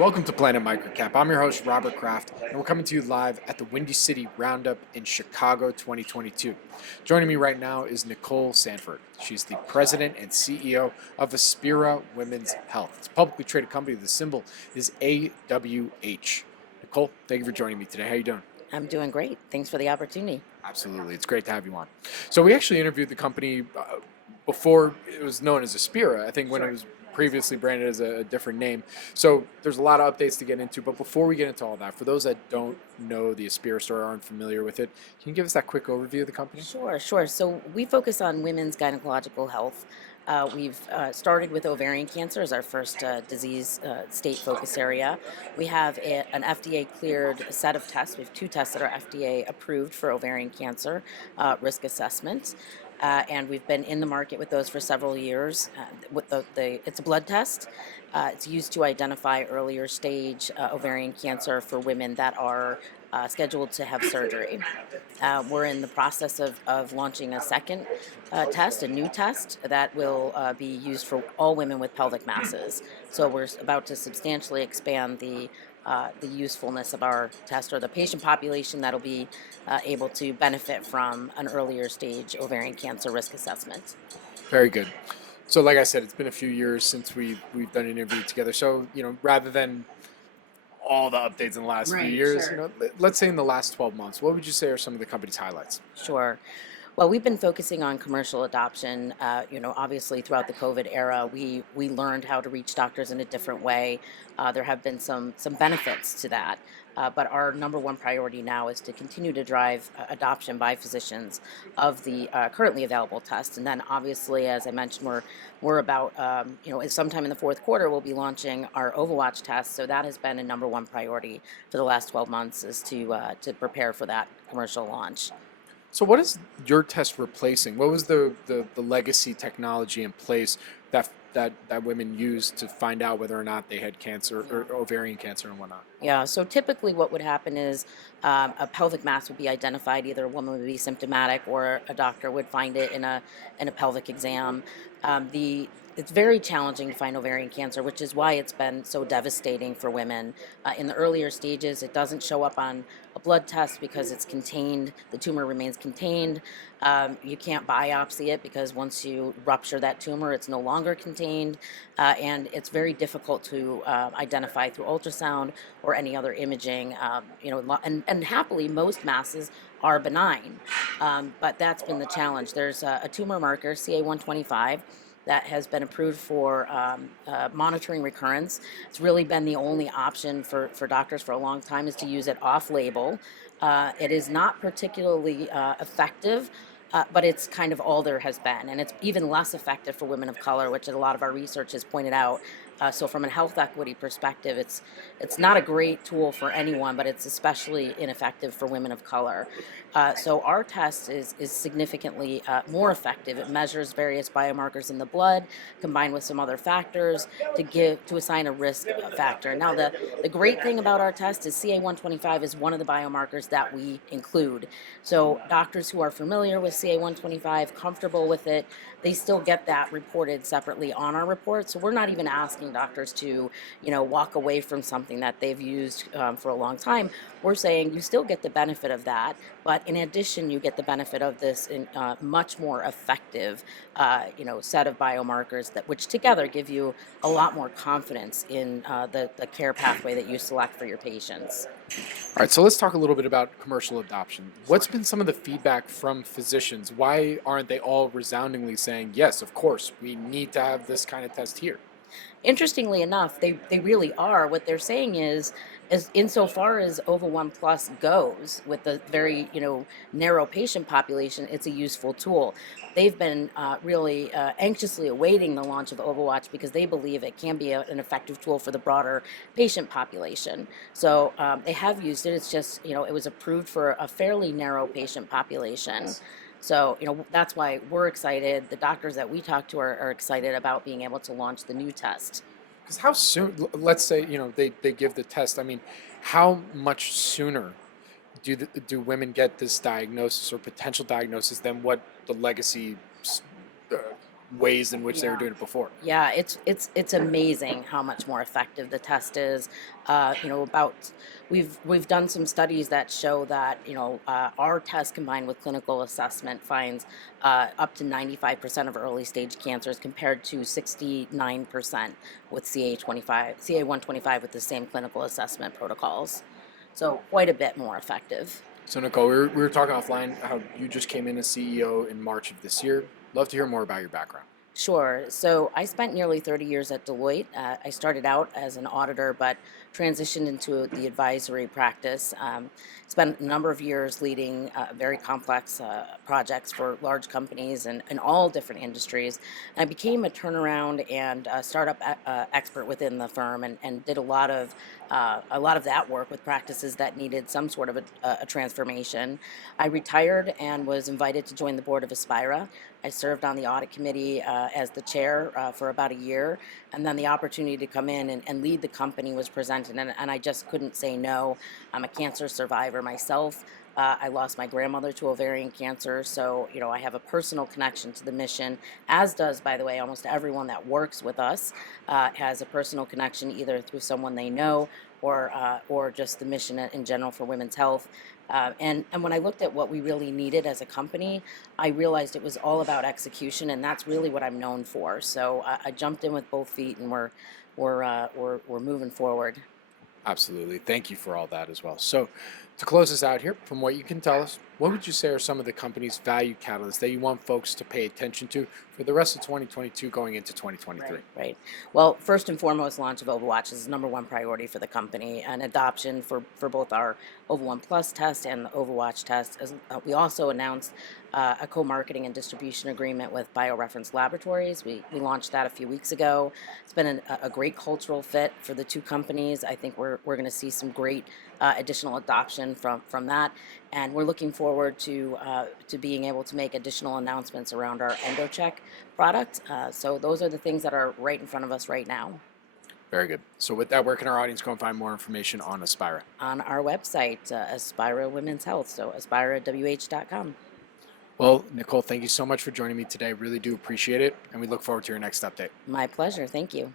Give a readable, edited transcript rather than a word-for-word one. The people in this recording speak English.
Welcome to Planet MicroCap. I'm your host, Robert Kraft, and we're coming to you live at the Windy City Roundup in Chicago 2022. Joining me right now is Nicole Sandford. She's the president and CEO of Aspira Women's Health. It's a publicly traded company. The symbol is AWH. Nicole, thank you for joining me today. How are you doing? I'm doing great. Thanks for the opportunity. Absolutely. It's great to have you on. So we actually interviewed the company before it was known as Aspira, I think when it was previously branded as a different name. So there's a lot of updates to get into. But before we get into all that, for those that don't know the Aspira story or aren't familiar with it, can you give us that quick overview of the company? Sure. So we focus on women's gynecological health. We've started with ovarian cancer as our first disease state focus area. We have an FDA cleared set of tests. We have two tests that are FDA approved for ovarian cancer risk assessment. And we've been in the market with those for several years. It's a blood test. It's used to identify earlier stage ovarian cancer for women that are scheduled to have surgery. We're in the process of launching a second test, a new test that will be used for all women with pelvic masses. So we're about to substantially expand the usefulness of our test, or the patient population that'll be able to benefit from an earlier stage ovarian cancer risk assessment. Very good. So like I said, it's been a few years since we've done an interview together. So, rather than all the updates in the last few years, Sure. let's say in the last 12 months, what would you say are some of the company's highlights? Sure. Well, we've been focusing on commercial adoption. Obviously throughout the COVID era, we learned how to reach doctors in a different way. There have been some benefits to that. But our number one priority now is to continue to drive adoption by physicians of the currently available tests. And then obviously, as I mentioned, we're about, sometime in the fourth quarter, we'll be launching our OvaWatch test. So that has been a number one priority for the last 12 months, is to prepare for that commercial launch. So what is your test replacing? What was the legacy technology in place that women used to find out whether or not they had cancer or ovarian cancer and whatnot? Yeah, so typically what would happen is a pelvic mass would be identified. Either a woman would be symptomatic or a doctor would find it in a pelvic exam. It's very challenging to find ovarian cancer, which is why it's been so devastating for women. In the earlier stages, it doesn't show up on a blood test because it's contained, the tumor remains contained. You can't biopsy it because once you rupture that tumor, it's no longer contained. And it's very difficult to identify through ultrasound or any other imaging. And happily, most masses are benign. But that's been the challenge. There's a tumor marker, CA125, that has been approved for monitoring recurrence. It's really been the only option for doctors for a long time, is to use it off-label. It is not particularly effective, but it's kind of all there has been. And it's even less effective for women of color, which a lot of our research has pointed out. So from a health equity perspective, it's not a great tool for anyone, but it's especially ineffective for women of color. So our test is significantly more effective. It measures various biomarkers in the blood combined with some other factors to assign a risk factor. Now, the great thing about our test is CA125 is one of the biomarkers that we include. So doctors who are familiar with CA125, comfortable with it, they still get that reported separately on our report. So we're not even asking doctors to, walk away from something that they've used for a long time. We're saying you still get the benefit of that, but in addition, you get the benefit of this much more effective, set of biomarkers which together give you a lot more confidence in the care pathway that you select for your patients. All right, so let's talk a little bit about commercial adoption. What's been some of the feedback from physicians? Why aren't they all resoundingly saying, yes, of course, we need to have this kind of test here? Interestingly enough, they really are. What they're saying is insofar as OVA1 Plus goes, with the very narrow patient population, it's a useful tool. They've been really anxiously awaiting the launch of OvaWatch because they believe it can be an effective tool for the broader patient population. So they have used it. It's just it was approved for a fairly narrow patient population. So, that's why we're excited. The doctors that we talk to are excited about being able to launch the new test. Because how soon, let's say, they give the test. I mean, how much sooner do women get this diagnosis or potential diagnosis than what the legacy ways in which they were Yeah. doing it before. Yeah, it's amazing how much more effective the test is. About we've done some studies that show that our test combined with clinical assessment finds up to 95% of early stage cancers compared to 69% with CA125 with the same clinical assessment protocols. So quite a bit more effective. So, Nicole, we were talking offline how you just came in as CEO in March of this year. Love to hear more about your background. Sure. So I spent nearly 30 years at Deloitte. I started out as an auditor, but transitioned into the advisory practice. Spent a number of years leading very complex projects for large companies and in all different industries. And I became a turnaround and startup expert within the firm, and did a lot of that work with practices that needed some sort of a transformation. I retired and was invited to join the board of Aspira. I served on the audit committee as the chair for about a year, and then the opportunity to come in and lead the company was presented, and I just couldn't say no. I'm a cancer survivor myself. I lost my grandmother to ovarian cancer, so I have a personal connection to the mission, as does, by the way, almost everyone that works with us has a personal connection either through someone they know or just the mission in general for women's health. And when I looked at what we really needed as a company, I realized it was all about execution, and that's really what I'm known for. So I jumped in with both feet, and we're moving forward. Absolutely. Thank you for all that as well. So, to close us out here, from what you can tell us, what would you say are some of the company's value catalysts that you want folks to pay attention to for the rest of 2022 going into 2023? Right. Well, first and foremost, launch of OvaWatch is the number one priority for the company, and adoption for both our OvaOne Plus test and the OvaWatch test. We also announced a co-marketing and distribution agreement with BioReference Laboratories. We launched that a few weeks ago. It's been a great cultural fit for the two companies. I think we're going to see some great additional adoption from that, and we're looking forward to being able to make additional announcements around our EndoCheck product. So those are the things that are right in front of us right now. Very good. So with that, where can our audience go and find more information on Aspira? On our website, Aspira Women's Health, so aspirawh.com. Well, Nicole, thank you so much for joining me today. Really do appreciate it, and we look forward to your next update. My pleasure. Thank you.